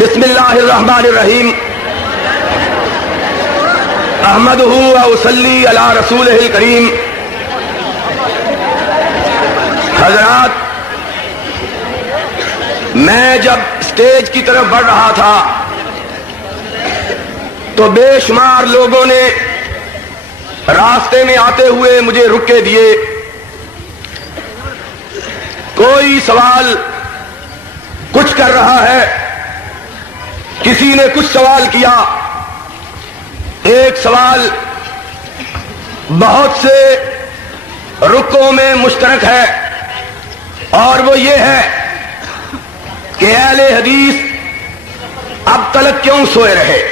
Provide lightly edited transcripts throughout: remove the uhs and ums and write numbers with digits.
بسم اللہ الرحمن الرحیم احمدہ و اصلی علی رسولہ الکریم. حضرات، میں جب اسٹیج کی طرف بڑھ رہا تھا تو بے شمار لوگوں نے راستے میں آتے ہوئے مجھے رکے دیے. کوئی سوال کچھ کر رہا ہے، کسی نے کچھ سوال کیا. ایک سوال بہت سے رکوں میں مشترک ہے اور وہ یہ ہے کہ اہل حدیث اب تلک کیوں سوئے رہے،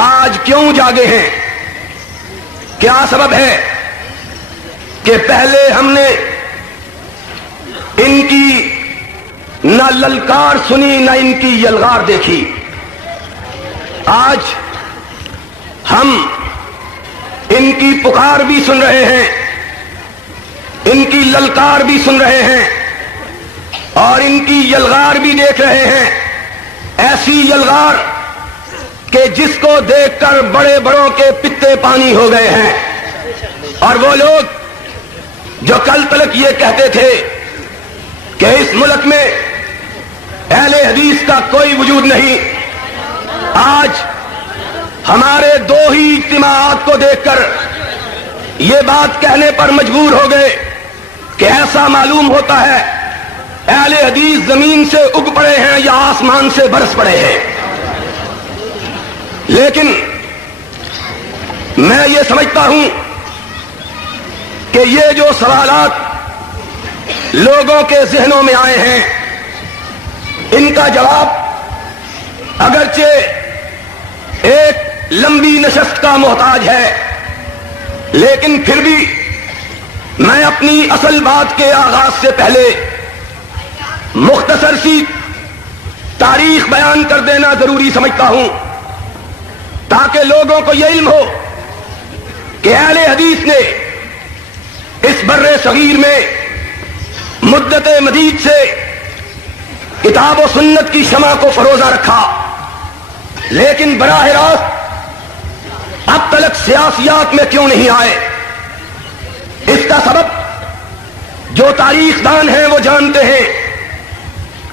آج کیوں جاگے ہیں؟ کیا سبب ہے کہ پہلے ہم نے ان کی نہ للکار سنی نہ ان کی یلغار دیکھی. آج ہم ان کی پکار بھی سن رہے ہیں، ان کی للکار بھی سن رہے ہیں اور ان کی یلغار بھی دیکھ رہے ہیں. ایسی یلغار کہ جس کو دیکھ کر بڑے بڑوں کے پتے پانی ہو گئے ہیں. اور وہ لوگ جو کل تلک یہ کہتے تھے کہ اس ملک میں اہل حدیث کا کوئی وجود نہیں، آج ہمارے دو ہی اجتماعات کو دیکھ کر یہ بات کہنے پر مجبور ہو گئے کہ ایسا معلوم ہوتا ہے اہل حدیث زمین سے اگ پڑے ہیں یا آسمان سے برس پڑے ہیں. لیکن میں یہ سمجھتا ہوں کہ یہ جو سوالات لوگوں کے ذہنوں میں آئے ہیں، ان کا جواب اگرچہ ایک لمبی نشست کا محتاج ہے، لیکن پھر بھی میں اپنی اصل بات کے آغاز سے پہلے مختصر سی تاریخ بیان کر دینا ضروری سمجھتا ہوں تاکہ لوگوں کو یہ علم ہو کہ اہل حدیث نے اس بر صغیر میں مدت مدید سے کتاب و سنت کی شمع کو فروزہ رکھا، لیکن براہ راست اب تلک سیاسیات میں کیوں نہیں آئے. اس کا سبب جو تاریخ دان ہیں وہ جانتے ہیں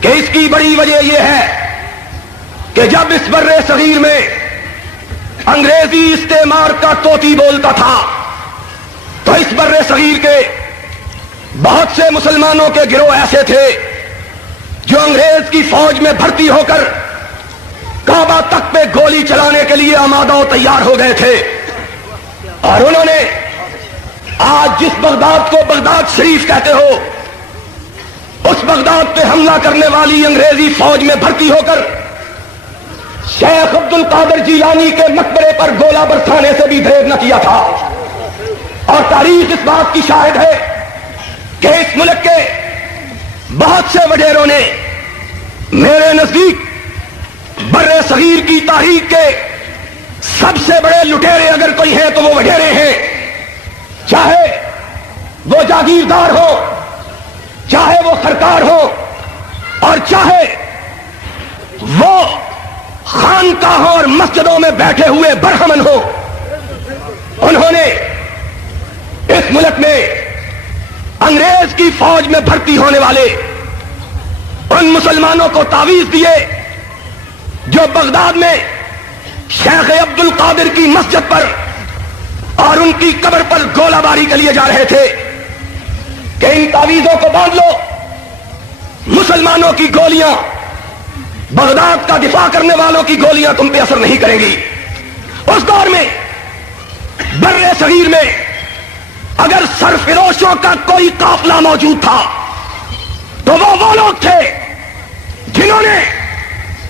کہ اس کی بڑی وجہ یہ ہے کہ جب اس بر صغیر میں انگریزی استعمار کا طوطی بولتا تھا تو اس بر صغیر کے بہت سے مسلمانوں کے گروہ ایسے تھے جو انگریز کی فوج میں بھرتی ہو کر کعبہ تک پہ گولی چلانے کے لیے آمادہ و تیار ہو گئے تھے. اور انہوں نے آج جس بغداد کو بغداد شریف کہتے ہو، اس بغداد پہ حملہ کرنے والی انگریزی فوج میں بھرتی ہو کر شیخ عبد القادر جیلانی کے مقبرے پر گولہ برسانے سے بھی دریغ نہ کیا تھا. اور تاریخ اس بات کی شاہد ہے کہ اس ملک کے بہت سے وڈیروں نے میرے نزدیک بر صغیر کی تاریخ کے سب سے بڑے لٹیرے اگر کوئی ہیں تو وہ وڈیرے ہیں، چاہے وہ جاگیردار ہو، چاہے وہ سرکار ہو، اور چاہے وہ خانقاہوں اور مسجدوں میں بیٹھے ہوئے برہمن ہو. انہوں نے اس ملک میں انگریز کی فوج میں بھرتی ہونے والے ان مسلمانوں کو تعویذ دیے جو بغداد میں شیخ عبد القادر کی مسجد پر اور ان کی قبر پر گولہ باری کے لیے جا رہے تھے کہ ان تعویذوں کو باندھ لو، مسلمانوں کی گولیاں، بغداد کا دفاع کرنے والوں کی گولیاں تم پہ اثر نہیں کریں گی. اس دور میں بر صغیر میں اگر سرفروشوں کا کوئی قافلہ موجود تھا تو وہ لوگ تھے جنہوں نے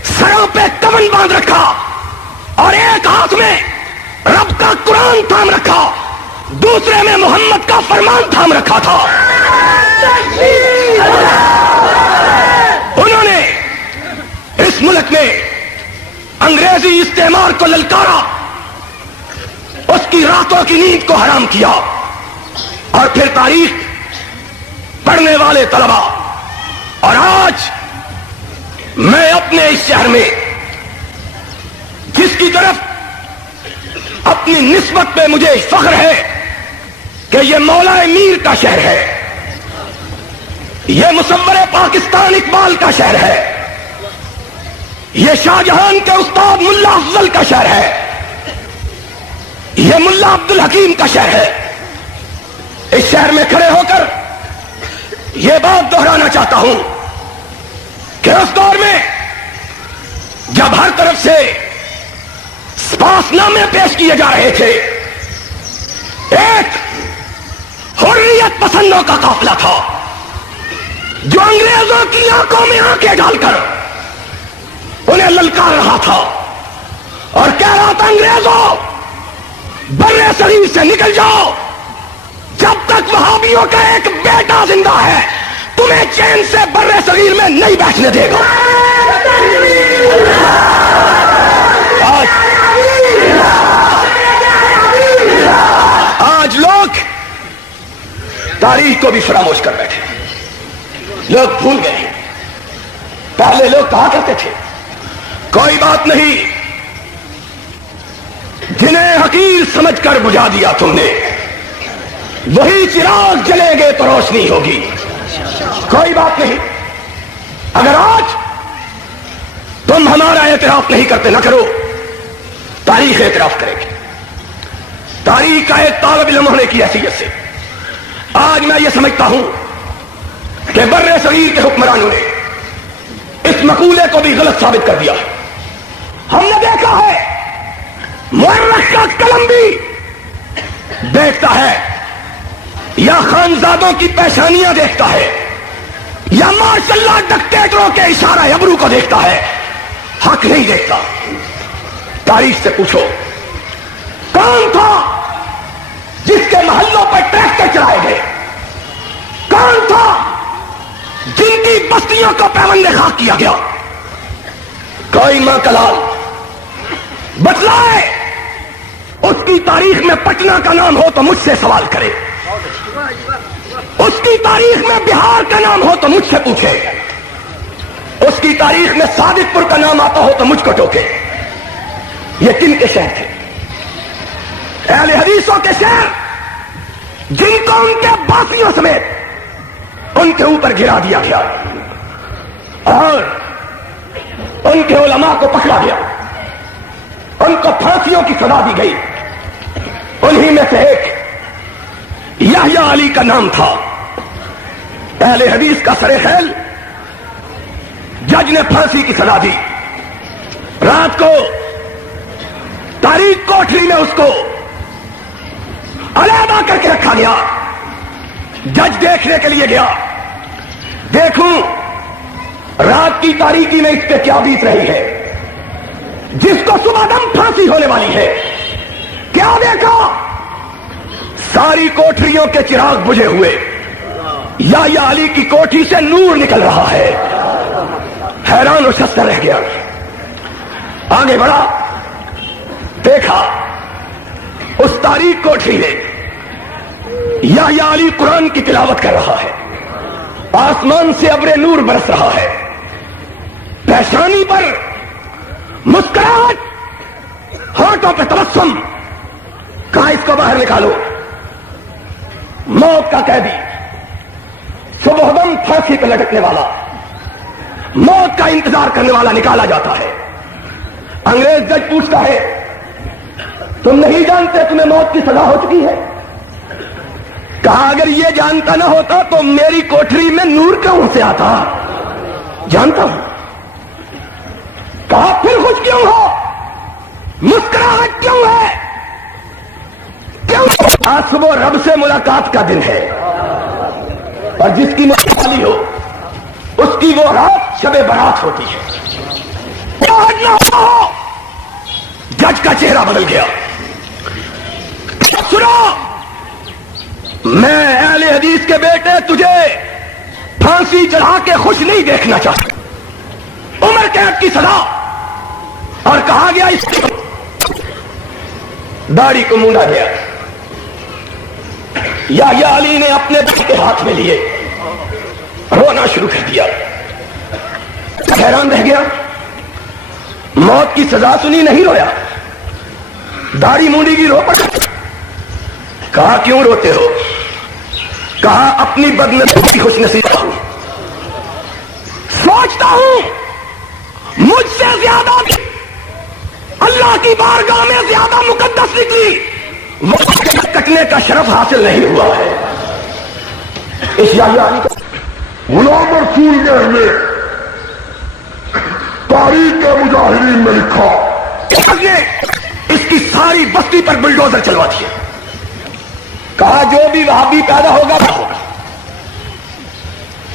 سروں پہ کفن باندھ رکھا اور ایک ہاتھ میں رب کا قرآن تھام رکھا، دوسرے میں محمد کا فرمان تھام رکھا تھا. انہوں نے اس ملک میں انگریزی استعمار کو للکارا، اس کی راتوں کی نیند کو حرام کیا. اور پھر تاریخ پڑھنے والے طلبا اور آج میں اپنے اس شہر میں جس کی طرف اپنی نسبت پہ مجھے فخر ہے کہ یہ مولا میر کا شہر ہے، یہ مصور پاکستان اقبال کا شہر ہے، یہ شاہ جہان کے استاد ملا افضل کا شہر ہے، یہ ملا عبد الحکیم کا شہر ہے۔ اس شہر میں کھڑے ہو کر یہ بات دہرانا چاہتا ہوں کہ اس دور میں جب ہر طرف سے سپاس نامے پیش کیے جا رہے تھے، ایک حریت پسندوں کا قافلہ تھا جو انگریزوں کی آنکھوں میں آنکھیں ڈال کر انہیں للکار رہا تھا اور کہہ رہا تھا انگریزوں برے صغیر سے نکل جاؤ، جب تک وہابیوں کا ایک بیٹا زندہ ہے تمہیں چین سے برے صغیر میں نہیں بیٹھنے دے گا۔ آج لوگ تاریخ کو بھی فراموش کر بیٹھے، لوگ بھول گئے۔ پہلے لوگ کہا کرتے تھے کوئی بات نہیں، جنہیں حقیر سمجھ کر بجھا دیا تم نے وہی چراغ جلیں گے تو روشنی ہوگی، کوئی بات نہیں۔ اگر آج تم ہمارا اعتراف نہیں کرتے، نہ کرو، تاریخ اعتراف کرے گی۔ تاریخ کا ایک طالب علم ہونے کی حیثیت سے آج میں یہ سمجھتا ہوں کہ بر صغیر کے حکمرانوں نے اس مقولے کو بھی غلط ثابت کر دیا۔ ہم نے دیکھا ہے مورخ کا قلم بھی دیکھتا ہے یا خانزادوں کی پیشانیاں دیکھتا ہے یا ماشاء اللہ ڈکٹیٹروں کے اشارہ ابرو کو دیکھتا ہے، حق نہیں دیکھتا۔ تاریخ سے پوچھو کون تھا جس کے محلوں پر ٹریکٹر چلائے گئے، کون تھا جن کی بستیوں کو پیوند خاک کیا گیا؟ کوئی ماں کلال بتلائے، اس کی تاریخ میں پٹنہ کا نام ہو تو مجھ سے سوال کرے، اس کی تاریخ میں بہار کا نام ہو تو مجھ سے پوچھے، اس کی تاریخ میں صادق پور کا نام آتا ہو تو مجھ کو ٹوکے۔ یہ کن کے شہر تھے؟ اہل حدیثوں کے شہر، جن کو ان کے باسیوں سمیت ان کے اوپر گرا دیا گیا اور ان کے علماء کو پکڑا گیا، ان کو پھانسیوں کی سزا دی گئی۔ انہی میں سے ایک یحییٰ علی کا نام تھا، اہل حدیث کا سر خیل۔ جج نے پھانسی کی سزا دی، رات کو تاریخ کوٹری میں اس کو علیحدہ کر کے رکھا گیا۔ جج دیکھنے کے لیے گیا، دیکھوں رات کی تاریکی میں اس پہ کیا بیت رہی ہے، جس کو صبح دم پھانسی ہونے والی ہے۔ کیا دیکھا؟ ساری کوٹریوں کے چراغ بجھے ہوئے، یحییٰ علی کی کوٹھی سے نور نکل رہا ہے۔ حیران و شستہ رہ گیا، آگے بڑھا، دیکھا اس تاریک کوٹھی میں یحییٰ علی قرآن کی تلاوت کر رہا ہے، آسمان سے ابر نور برس رہا ہے، پیشانی پر مسکراہٹ، ہونٹوں پہ تبسم۔ کہاں اس کو باہر نکالو۔ موت کا قیدی، صبح دم پھانسی پہ لٹکنے والا، موت کا انتظار کرنے والا نکالا جاتا ہے۔ انگریز جج پوچھتا ہے تم نہیں جانتے تمہیں موت کی سزا ہو چکی ہے؟ کہا اگر یہ جانتا نہ ہوتا تو میری کوٹری میں نور کیوں سے آتا؟ جانتا ہوں۔ کہا پھر خوش کیوں ہو، مسکراہٹ کیوں ہے؟ کیوں؟ آج صبح رب سے ملاقات کا دن ہے اور جس کی ملاقات ہو اس کی وہ رات شب برات ہوتی ہے۔ نہ ہو۔ جج کا چہرہ بدل گیا۔ سنو، میں اہل حدیث کے بیٹے تجھے پھانسی چڑھا کے خوش نہیں دیکھنا چاہتا، عمر قید کی سزا۔ اور کہا گیا اس کی داڑھی کو مونڈا گیا۔ یحییٰ علی نے اپنے بیٹے ہاتھ میں لیے، رونا شروع کر دیا۔ حیران رہ گیا، موت کی سزا سنی نہیں رویا، داڑھی مونڈی کی رو پڑا۔ کہا کیوں روتے ہو؟ کہا اپنی بدنصیبی کی خوش نصیب ہوں، سوچتا ہوں مجھ سے زیادہ اللہ کی بارگاہ میں زیادہ مقدس نکلی وہ کٹنے کا شرف حاصل نہیں ہوا ہے۔ اس یعنی غلام رسول نے ہمیں تاریخ کے مجاہرین میں لکھا، نے اس کی ساری بستی پر بلڈوزر چلوا دیا، کہا جو بھی وہابی پیدا ہوگا وہ ہوگا،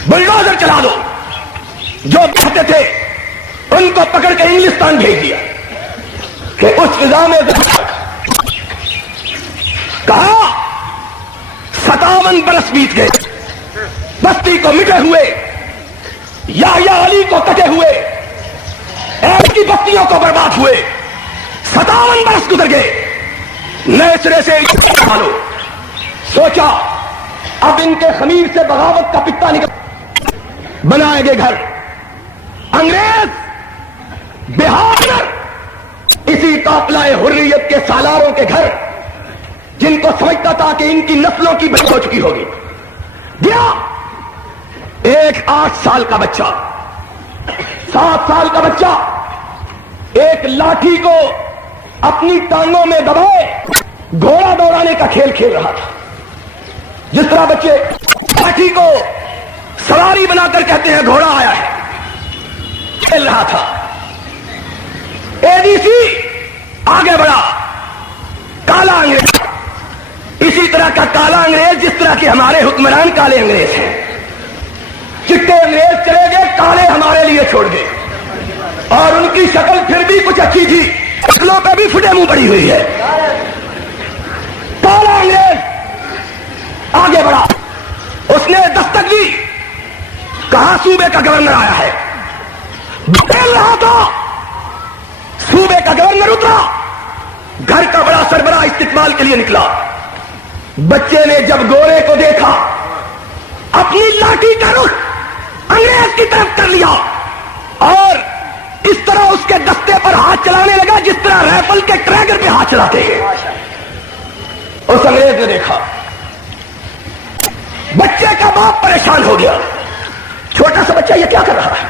بلڈوزر چلا دو۔ جو کہتے تھے ان کو پکڑ کے انگلستان بھیج دیا کہ اس فضا میں کہا 57 برس بیت گئے، بستی کو مٹے ہوئے، یحییٰ علی کو کٹے ہوئے، ایک کی بستیوں کو برباد ہوئے، 57 برس گزر گئے، نئے سرے سے ڈالو۔ سوچا اب ان کے خمیر سے بغاوت کا پتا نکل، بنائیں گے گھر۔ انگریز بہار اسی قافلہ حریت کے سالاروں کے گھر، جن کو سمجھتا تھا کہ ان کی نسلوں کی بچت ہو چکی ہوگی، گیا ایک 8 سال کا بچہ، 7 سال کا بچہ ایک لاٹھی کو اپنی ٹانگوں میں دبائے گھوڑا دوڑانے کا کھیل کھیل رہا تھا۔ جس طرح بچے لاٹھی کو سواری بنا کر کہتے ہیں گھوڑا آیا ہے، کھیل رہا تھا۔ اے ڈی سی آگے بڑھا، کالا انگریز، اسی طرح کا کالا انگریز جس طرح کے ہمارے حکمران کالے انگریز ہیں۔ چٹے انگریز چلے گئے، کالے ہمارے لیے چھوڑ گئے، اور ان کی شکل پھر بھی کچھ اچھی تھی، شکلوں پہ بھی پھٹے منہ پڑی ہوئی ہے۔ کالا انگریز آگے بڑھا، اس نے دستک دی، کہا صوبے کا گورنر آیا ہے۔ بکھیر رہا تھا، صوبے کا گورنر اترا، گھر کا بڑا سربراہ استقبال کے لیے نکلا۔ بچے نے جب گورے کو دیکھا، اپنی لاٹھی کا رخ انگریز کی طرف کر لیا اور اس طرح اس کے دستے پر ہاتھ چلانے لگا جس طرح رائفل کے ٹریگر پہ ہاتھ چلاتے ہیں۔ اس انگریز نے دیکھا، بچے کا باپ پریشان ہو گیا، چھوٹا سا بچہ یہ کیا کر رہا ہے؟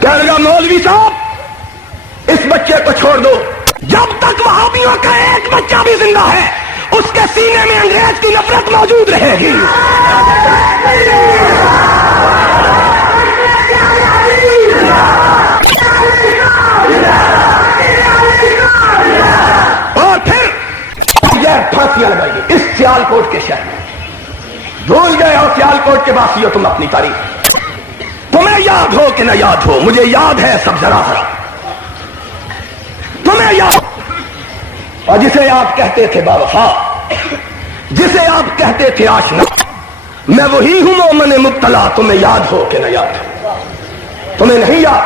کہنے لگا مولوی صاحب اس بچے کو چھوڑ دو، جب تک وہابیوں کا ایک بچہ بھی زندہ ہے اس کے سینے میں انگریز کی نفرت موجود رہے گی۔ اور پھر پھانسیاں لگائیے اس سیال کوٹ کے شہر میں۔ بھول گئے اور سیال کوٹ کے باسی ہو تم اپنی تاریخ، تمہیں یاد ہو کہ نہ یاد ہو، مجھے یاد ہے سب ذرا ذرا، تمہیں یاد۔ اور جسے آپ کہتے تھے با وفا، جسے آپ کہتے تھے آشنا، میں وہی ہوں مومن مبتلا، تمہیں یاد ہو کہ نہ یاد ہو، تمہیں نہیں یاد۔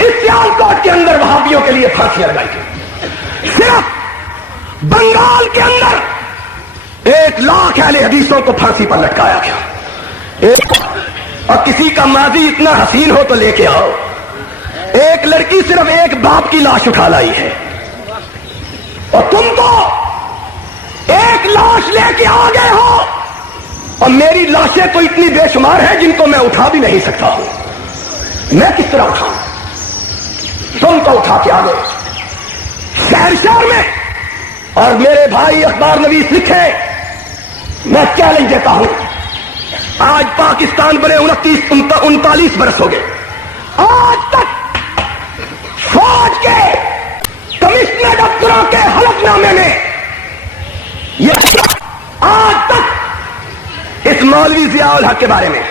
اس سیال کوٹ کے اندر وہابیوں کے لیے پھانسیاں لگائی گئی، صرف بنگال کے اندر 1 لاکھ اہل حدیثوں کو پھانسی پر لٹکایا گیا۔ اور کسی کا ماضی اتنا حسین ہو تو لے کے آؤ۔ ایک لڑکی صرف ایک باپ کی لاش اٹھا لائی ہے، اور تم تو ایک لاش لے کے آ گئے ہو، اور میری لاشیں تو اتنی بے شمار ہیں جن کو میں اٹھا بھی نہیں سکتا ہوں، میں کس طرح اٹھاؤں؟ تم تو اٹھا کے آ گئے شہر شہر میں۔ اور میرے بھائی اخبار نویس لکھے، میں چیلنج دیتا ہوں، آج پاکستان بنے 39 برس ہو گئے، آج تک فوج کے کمشنر افسروں کے حلف نامے میں یہ آج تک اس مولوی ضیاء الحق کے بارے میں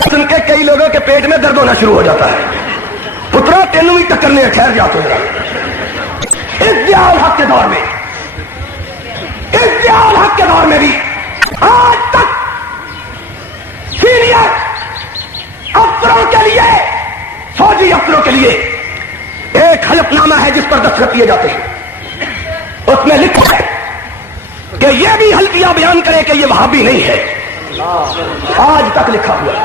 سن کے کئی لوگوں کے پیٹ میں درد ہونا شروع ہو جاتا ہے۔ پترا تینوں ہی ٹکرنے ٹھہر جاتے ذرا۔ اس ضیاء الحق کے دور میں، اس ضیاء الحق کے دور میں بھی آج تک سینئر افسروں کے لیے، فوجی افسروں کے لیے ایک حلف نامہ ہے جس پر دستخط کیے جاتے ہیں، اس میں لکھا ہے کہ یہ بھی حلفیہ بیان کرے کہ یہ وہابی نہیں ہے، آج تک لکھا ہوا ہے۔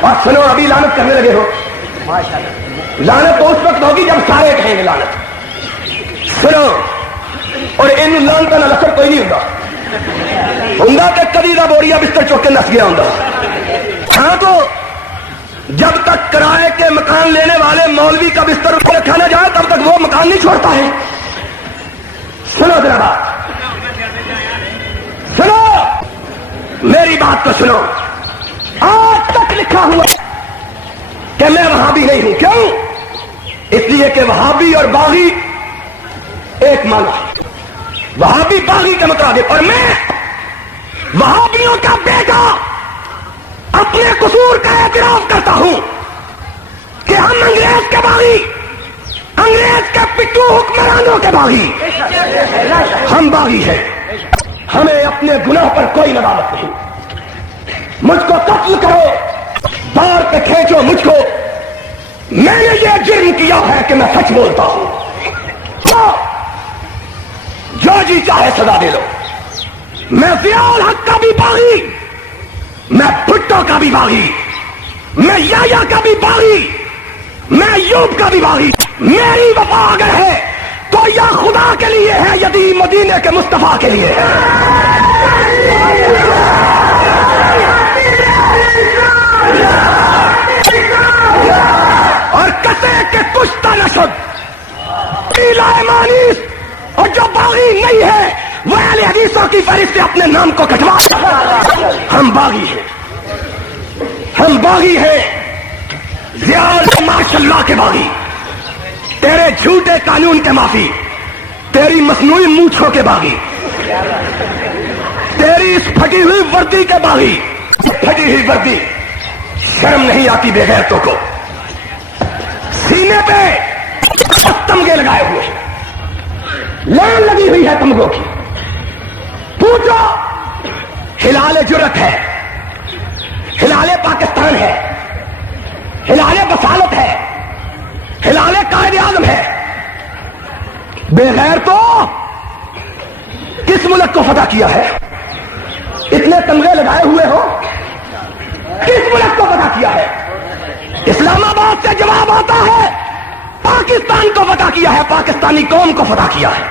اور سنو، ابھی لعنت کرنے لگے ہو۔ لعنت تو اس وقت ہوگی جب سارے کہیں گے لعنت۔ سنو، اور ان لعنت نہ لکڑ کوئی نہیں ہوں کہ کدی کا بوریا بستر چوک کے نس گیا ہوں۔ ہاں تو جب تک کرائے کے مکان لینے والے مولوی کا بستر اس کو رکھا نہ جائے تب تک وہ مکان نہیں چھوڑتا ہے۔ سنو ذرا بات، سنو میری بات تو سنو۔ آج تک لکھا ہوا کہ میں وہابی نہیں ہوں۔ کیوں؟ اس لیے کہ وہابی اور باغی ایک معنی ہے۔ وہابی باغی کے مطابق، اور میں وہابیوں کا بیٹا اپنے قصور کا اعتراف کرتا ہوں کہ ہم انگریز کے باغی، انگریز کے پٹو حکمرانوں کے باغی، ہم باغی ہیں۔ ہمیں اپنے گناہ پر کوئی ندامت نہیں۔ مجھ کو قتل کرو، بار پہ کھینچو مجھ کو، میں نے یہ جرم کیا ہے کہ میں سچ بولتا ہوں۔ جو جی چاہے سزا دے لو۔ میں ضیاء الحق کا بھی باغی، میں بھٹو کا بھی باغی، میں یحییٰ کا بھی باغی، میں ایوب کا بھی باغی۔ میری وفا اگر ہے تو یا خدا کے لیے ہے یا مدینے کے مصطفیٰ کے لیے ہے۔ اور کسے کے کشتہ نشد پیلا مانیس، اور جو باغی نہیں ہے وہ اہل حدیثوں کی فہرست سے اپنے نام کو کٹوا۔ ہم باغی ہیں، ہم باغی ہیں، ضیاء ماشاء اللہ کے باغی، تیرے جھوٹے قانون کے معافی، تیری مصنوعی مونچھوں کے باغی، تیری اس پھٹی ہوئی وردی کے باغی۔ پھٹی ہوئی وردی، شرم نہیں آتی بے غیرتوں کو؟ سینے پہ تمغے لگائے ہوئے ہیں، لائن لگی ہوئی ہے تمغوں کی۔ پوچھو، ہلال جرت ہے، ہلال پاکستان ہے، ہلال بصالت ہے، ہلال قائد اعظم ہے۔ بے غیر تو کس ملک کو فتح کیا ہے؟ اتنے تمغے لگائے ہوئے ہو، کس ملک کو فتح کیا ہے؟ اسلام آباد سے جواب آتا ہے پاکستان کو فتح کیا ہے، پاکستانی قوم کو فتح کیا ہے۔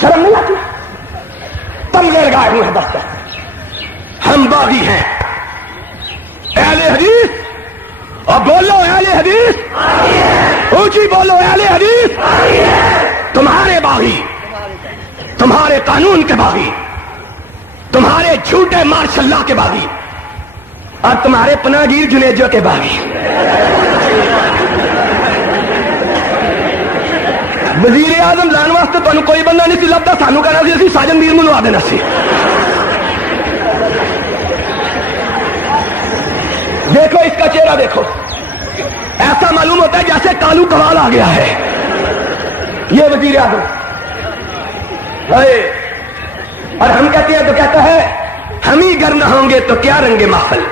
شرم نہیں آتی؟ تمغے لگائے ہوئے ہیں دفتر۔ ہم باغی ہیں، اہل حدیث، اور بولو اہل حدیث، اونچی بولو اہل حدیث۔ تمہارے باغی، تمہارے قانون کے باغی، تمہارے جھوٹے ماشاء اللہ کے باغی، اور تمہارے پناگیر جنیجو کے باغی۔ وزیر اعظم لان واسطے تمہیں کوئی بندہ نہیں سی لبتا، سانو کہنا سی اسی ساجن میر منوا دینا سی۔ دیکھو اس کا چہرہ دیکھو، ایسا معلوم ہوتا ہے جیسے کالو کوال آ گیا ہے یہ وزیر اعظم۔ اور ہم کہتے ہیں تو کہتا ہے ہم ہی گر نہ ہوں گے تو کیا رنگ محفل،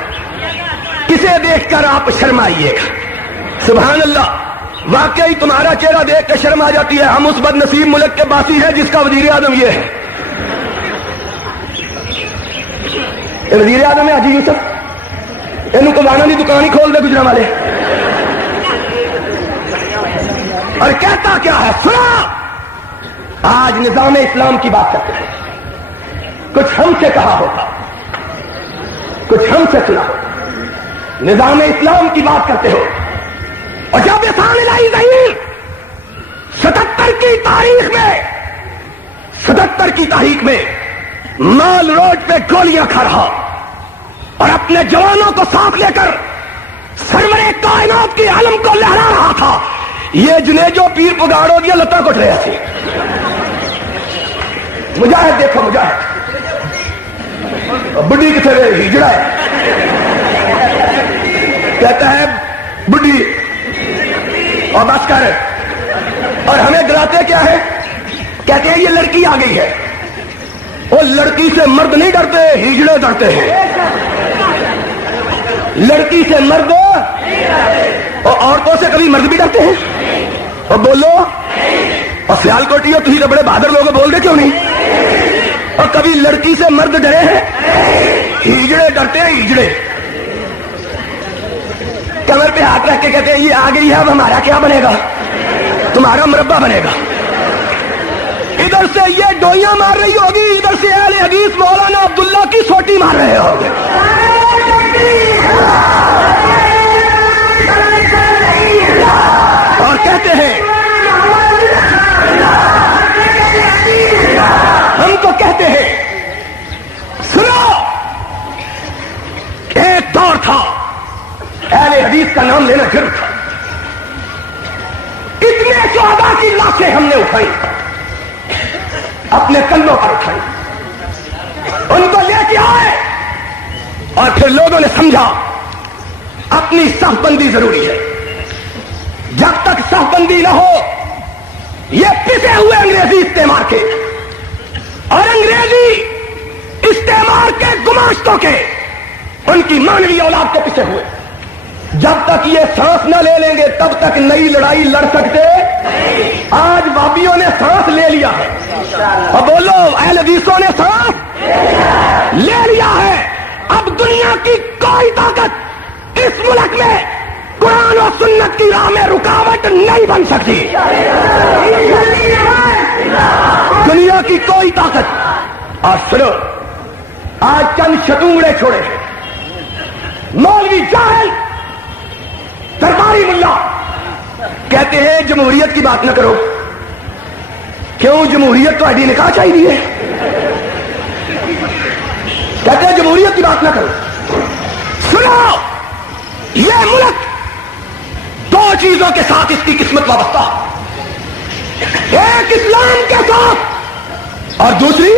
کسے دیکھ کر آپ شرمائیے گا۔ سبحان اللہ، واقعی تمہارا چہرہ دیکھ کے شرم آ جاتی ہے۔ ہم اس بد نصیب ملک کے باسی ہیں جس کا وزیر اعظم یہ ہے۔ وزیر اعظم ہے حاجی یوسف، انہوں کو لانا نہیں دکان ہی کھول دے گجرا والے۔ اور کہتا کیا ہے؟ سنا، آج نظام اسلام کی بات کرتے ہیں، کچھ ہم سے کہا ہوتا، کچھ ہم سے سنا ہوتا۔ نظام اسلام کی بات کرتے ہو، اور جب احسان الہی ظہیر 77 کی تاریخ میں، 77 کی تاریخ میں مال روڈ پہ گولیاں کھا رہا اور اپنے جوانوں کو ساتھ لے کر سرور کائنات کی علم کو لہرا رہا تھا، یہ جنیجو پیر پگاڑوں کی لتاں کٹ رہے تھے۔ مجاہد دیکھو، مجاہد بڈی کتنے رہے ہجڑا ہے، کہتا ہے بڈی اور بس کر، اور ہمیں ڈراتے کیا ہے؟ کہتے ہیں یہ لڑکی آ گئی ہے۔ وہ لڑکی سے مرد نہیں ڈرتے، ہجڑے ڈرتے ہیں۔ لڑکی سے مرد، اور عورتوں سے کبھی مرد بھی ڈرتے ہیں؟ اور بولو، اور سیال کوٹی ہو تھی تو بڑے بہادر لوگ بول دے کیوں نہیں؟ اور کبھی لڑکی سے مرد ڈرے ہیں؟ ہیجڑے ڈرتے ہیں، ہیجڑے کمر پہ ہاتھ رکھ کے کہتے ہیں یہ آ گئی ہے، اب ہمارا کیا بنے گا؟ تمہارا مربع بنے گا۔ ادھر سے یہ ڈوئیاں مار رہی ہوگی، ادھر سے اہل حدیث مولانا عبداللہ کی سوٹی مار رہے ہوں گے۔ اور کہتے ہیں ہم تو کہتے ہیں سنو، ایک دور تھا اہل حدیث کا نام لینا جرم تھا، اتنے شہداء کی لاشیں ہم نے اٹھائی، اپنے کندھوں پر اٹھائی، ان کو لے کے آئے، اور پھر لوگوں نے سمجھا اپنی صف بندی ضروری ہے۔ جب تک صف بندی نہ ہو، یہ پسے ہوئے انگریزی استعمار کے اور انگریزی استعمار کے گماشتوں کے، ان کی مانوی اولاد کے پسے ہوئے، جب تک یہ سانس نہ لے لیں گے تب تک نئی لڑائی لڑ سکتے۔ آج وابیوں نے سانس لے لیا ہے، اور بولو اہل حدیثوں نے سانس لے لیا ہے۔ اب دنیا کی کوئی طاقت اس ملک میں قرآن و سنت کی راہ میں رکاوٹ نہیں بن سکتی، دنیا کی کوئی طاقت۔ اور سنو، آج چند شتونگڑے چھوڑے ہیں، مولوی جاہل درباری ملا کہتے ہیں جمہوریت کی بات نہ کرو۔ کیوں؟ جمہوریت تو آئی ڈی نکاح چاہیے ہے، کہتے ہیں جمہوریت کی بات نہ کرو۔ سنو، یہ ملک دو چیزوں کے ساتھ اس کی قسمت وابستہ، ایک اسلام کے ساتھ اور دوسری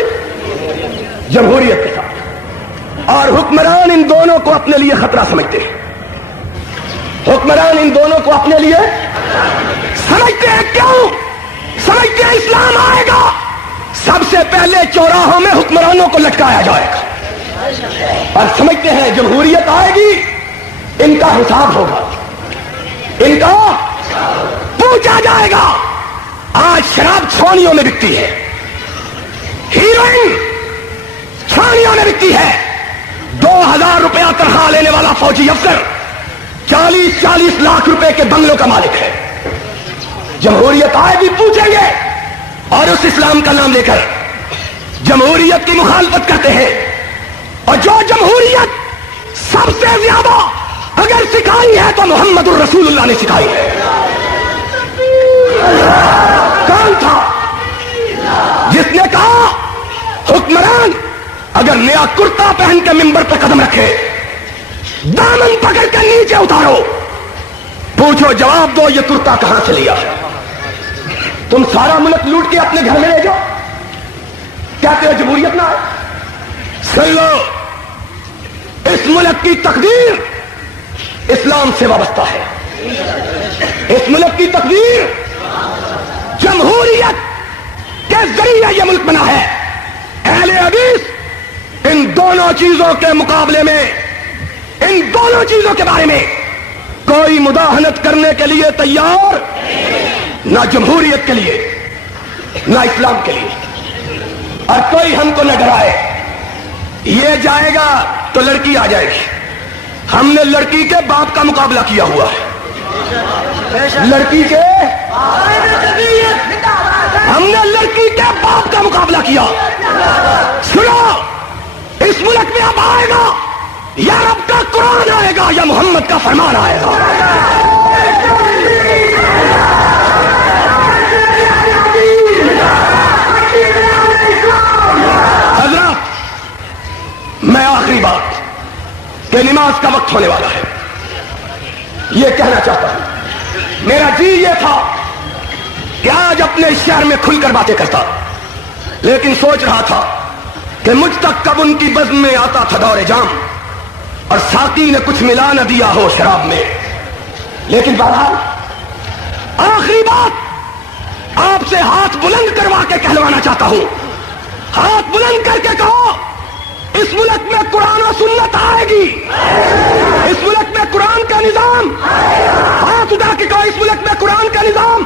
جمہوریت کے ساتھ، اور حکمران ان دونوں کو اپنے لیے خطرہ سمجھتے ہیں، حکمران ان دونوں کو اپنے لیے سمجھتے ہیں۔ کیوں سمجھتے ہیں؟ اسلام آئے گا، سب سے پہلے چوراہوں میں حکمرانوں کو لٹکایا جائے گا، اور سمجھتے ہیں جمہوریت آئے گی، ان کا حساب ہوگا، ان کا پوچھا جائے گا۔ آج شراب چھاؤنیوں میں بکتی ہے، ہیروئن چھاؤنیوں میں بکتی ہے، 2000 روپیہ تنخواہ لینے والا فوجی افسر 40-40 لاکھ روپے کے بنگلوں کا مالک ہے۔ جمہوریت آئے گی، پوچھیں گے، اور اس اسلام کا نام لے کر جمہوریت کی مخالفت کرتے ہیں۔ اور جو جمہوریت سب سے زیادہ اگر سکھائی ہے تو محمد الرسول اللہ نے سکھائی ہے۔ کون تھا جس نے کہا حکمران اگر نیا کرتا پہن کے ممبر پہ قدم رکھے، دامن پکڑ کے نیچے اتارو، پوچھو جواب دو یہ کرتا کہاں سے لیا؟ تم سارا ملک لوٹ کے اپنے گھر میں لے جاؤ، کہتے ہو جمہوریت نہ آئے؟ سن لو، اس ملک کی تقدیر اسلام سے وابستہ ہے، اس ملک کی تقدیر جمہوریت کے ذریعے یہ ملک بنا ہے۔ اہل حدیث ان دونوں چیزوں کے مقابلے میں، ان دونوں چیزوں کے بارے میں کوئی مداہنت کرنے کے لیے تیار، نہ جمہوریت کے لیے نہ اسلام کے لیے۔ اور کوئی ہم کو نہ ڈرائے، یہ جائے گا تو لڑکی آ جائے گی، ہم نے لڑکی کے باپ کا مقابلہ کیا ہوا ہے، لڑکی کے ہم نے لڑکی کے باپ کا مقابلہ کیا۔ سنو، اس ملک میں اب آئے گا یا رب کا قرآن آئے گا یا محمد کا فرمان آئے گا۔ حضرات، میں آخری بات کہ نماز کا وقت ہونے والا ہے یہ کہنا چاہتا ہوں۔ میرا جی یہ تھا کہ آج اپنے شہر میں کھل کر باتیں کرتا، لیکن سوچ رہا تھا کہ مجھ تک کب ان کی بزم میں آتا تھا دور جام، اور ساقی نے کچھ ملا نہ دیا ہو شراب میں۔ لیکن بہرحال آخری بات آپ سے ہاتھ بلند کروا کے کہلوانا چاہتا ہوں، ہاتھ بلند کر کے کہو اس ملک میں قرآن و سنت آئے گی، اس ملک میں قرآن کا نظام، ہاتھ اٹھا کے کہو اس ملک میں قرآن کا نظام